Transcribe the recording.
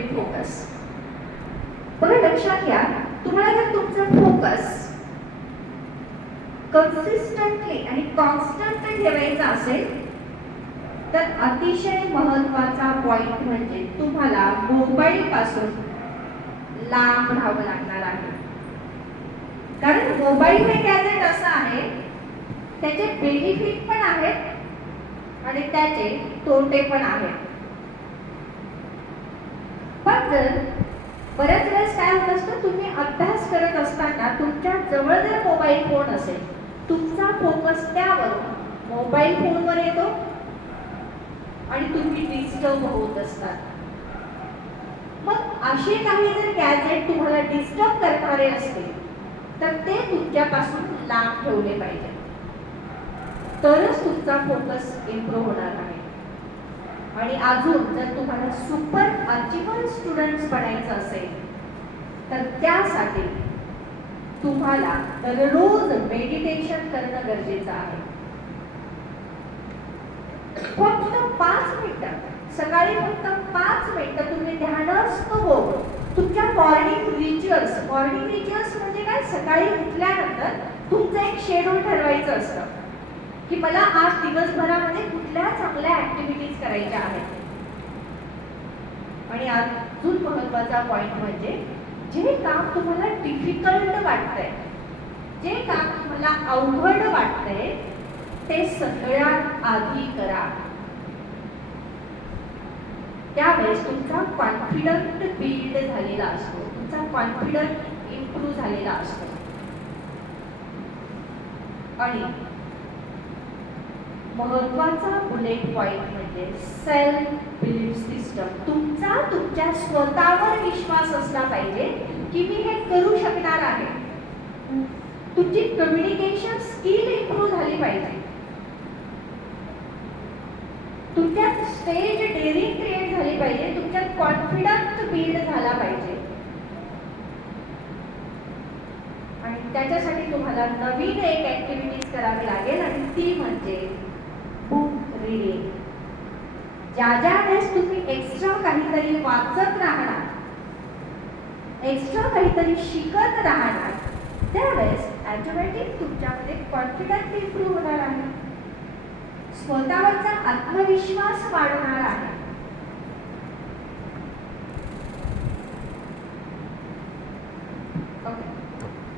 म्हणजे फोकस बघा लक्षात घ्या. तुम्हाला जर तुमचं फोकस कन्सिस्टंटली आणि कॉन्स्टंट ठेवायचा असेल तर अतिशय महत्त्वाचा पॉइंट म्हणजे तुम्हाला मोबाईल पासून लांब राहावं लागणार आहे. कारण मोबाईल हे गॅजेट असं आहे त्याचे बेनिफिट पण आहेत आणि त्याचे तोटे पण आहेत. जर बऱ्याच वेळेस काय होत असतं तुम्ही अभ्यास करत असताना तुमच्या जवळ जर मोबाईल फोन असेल तुमचा फोकस त्यावर. मोबाईल फोनवर येतो आणि तुम्ही डिस्टर्ब होत असतात. मग असे काही जर गॅजेट तुम्हाला डिस्टर्ब करणारे असतील तर ते तुमच्यापासून लांब ठेवले पाहिजे तरच तुमचा फोकस इम्प्रूव्ह होणार आहे. आणि अजून जर तुम्हाला सुपर अचिव्हर स्टुडंट्स बनायचं असेल तर त्यासाठी तुम्हाला दररोज मेडिटेशन करणं गरजेचं आहे. फक्त पाच मिनिटं सकाळी फक्त पाच मिनिटं तुम्ही ध्यानस्थ हो तुमच्या मॉर्निंग रिच्युअल्स मॉर्निंग रिच्युअल्स म्हणजे काय? सकाळी उठल्यानंतर तुमचं एक शेड्यूल ठरवायचं असतं. की मला आज दिवसभरामध्ये कुठल्या चांगल्या ऍक्टिव्हिटीज करायच्या आहेत. आणि अजून महत्त्वाचा पॉइंट म्हणजे जे काम तुम्हाला डिफिकल्ट वाटतंय जे काम तुम्हाला अवघड वाटतंय ते सगळ्यात आधी करा. त्यावेळेस तुमचा कॉन्फिडंट बिल्ड झालेला असतो. तुमचा कॉन्फिडंट इम्प्रूव्ह झालेला असतो. आणि महत्त्वाचा बुलेट पॉइंट म्हणजे सेल्फ बिलीफ सिस्टम तुमचा तुमच्या स्वतःवर विश्वास असला पाहिजे की मी हे करू शकणार आहे. तुमची कम्युनिकेशन स्किल इम्प्रूव्ह झाली पाहिजे. तुमच्यात स्टेज डेअरिंग क्रिएट झाली पाहिजे. तुमच्यात कॉन्फिडन्स बिल्ड झाला पाहिजे. आणि त्याच्यासाठी तुम्हाला नवीन एक ऍक्टिव्हिटीज करावी लागेल आणि ती ज्या ज्या वेळेस तुम्ही एक्स्ट्रा काहीतरी वाचत राहणार एक्स्ट्रा काहीतरी शिकत राहणार त्यावेळेस ॲटोमॅटिक तुमच्यामध्ये कॉन्फिडन्स इम्प्रूव्ह होणार आहे. स्वतःवरचा आत्मविश्वास वाढणार आहे. ओके